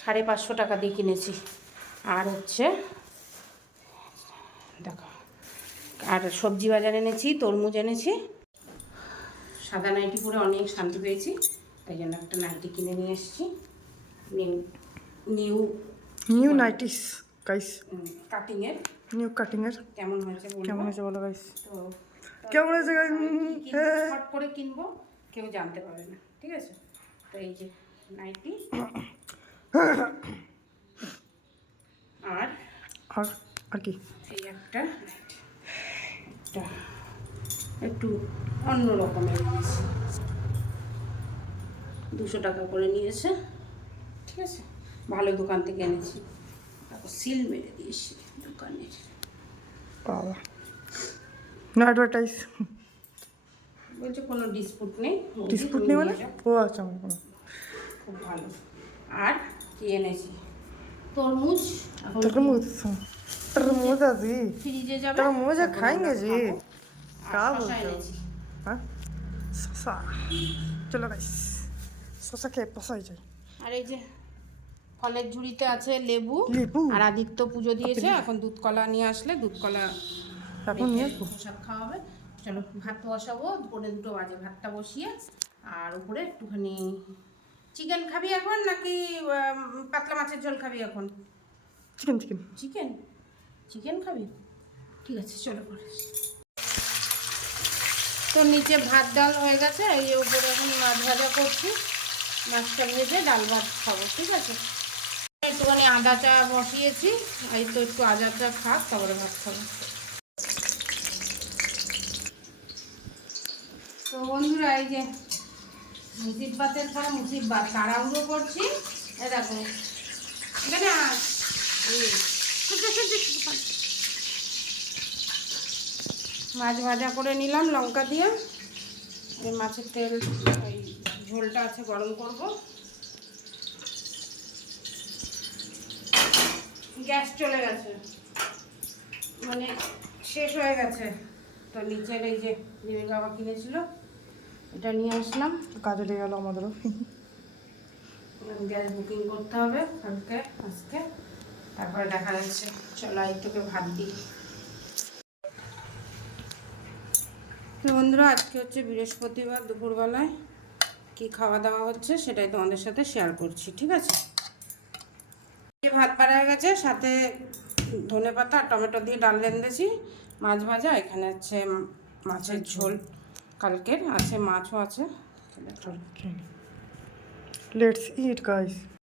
সাড়ে পাঁচশো টাকা দিয়ে কিনেছি। আর হচ্ছে দেখো আর সবজি বাজার এনেছি তরমুজ এনেছি। সাদা নাইটি পরে অনেক শান্তি পেয়েছি। তাই জন্য একটা নাইটি কিনে নিয়ে এসেছি। New new new nighties guys কাটিংয়ের নিউ কাটিং এর কেমন হয়েছে কেমন হয়েছে বলো গাইস তো কেমন হয়েছে গাইস শর্ট করে কিনবো কেউ জানতে পারবে না। ঠিক আছে? তো এই যে নাইটি আর আর আর কি? এই একটা একটা একটু অন্য রকমের নিয়েছি দুশো টাকা করে নিয়েছে। ঠিক আছে? ভালো দোকান থেকে এনেছি। তারপর সিল মেরে দিয়েছি দোকানের। বাবা। না অ্যাডভার্টাইজ বলছে কোনো ডিসপুট নেই। ডিসপুট নেই মানে? ও আচ্ছা আমার কোনো। খুব ভালো। আর কি এনেছি? তরমুজ। তরমুজ। তরমুজ আজি। ফ্রিজে যাবে? তরমুজ খাইঙ্গে জি কা বলছো হ্যাঁ? শশা। চলো গাইস শশা খেয়ে পসাই যাই আর এই যে ফলের ঝুড়িতে আছে লেবু। আর আদিত্য পুজো দিয়েছে। এখন দুধ কলা নিয়ে আসলে দুধ কলা এখন নিয়ে সব খাওয়াবে। চলো ভাত বসাবো। পরে দুটো বাজে ভাতটা বসিয়ে। আর উপরে একটুখানি চিকেন খাবি এখন নাকি পাতলা মাছের ঝোল খাবি এখন? চিকেন চিকেন চিকেন চিকেন খাবি? ঠিক আছে চলো পরে। তো নিচে ভাত ডাল হয়ে গেছে এই উপরে এখন মাছ ভাজা করছি। মাছটা ভেজে ডাল ভাত খাব ঠিক আছে? একটুখানি আদা চা বসিয়েছি এই তো একটু আদা চা খাক তারপরে ভাত খাব। তো বন্ধুরা এই যে মুসিববাতের পরে মুসিববাত তাড়াহুড়ো করছি। দেখো পানি। মাছ ভাজা করে নিলাম, লঙ্কা দিয়ে। মাছের তেল, এই ঝোলটা আছে, গরম করব। গ্যাস চলে গেছে। মানে শেষ হয়ে গেছে। তো নিচের এই যে নিবিড় বাবা কিনেছিল এটা নিয়ে আসলাম। কাজে লেগে গেল আমাদেরও। গ্যাস বুকিং করতে হবে কালকে আজকে। তারপরে দেখা যাচ্ছে। চলো তোকে ভাত দিই। তো বন্ধুরা আজকে হচ্ছে বৃহস্পতিবার দুপুরবেলায় কি খাওয়া দাওয়া হচ্ছে সেটাই তোমাদের সাথে শেয়ার করছি ঠিক আছে? ভাত বাড়া গেছে সাথে ধনে পাতা টমেটো দিয়ে ডাল রেঁধেছি মাছ ভাজা এখানে হচ্ছে মাছের ঝোল। কালকের আছে মাছও আছে। Let's eat guys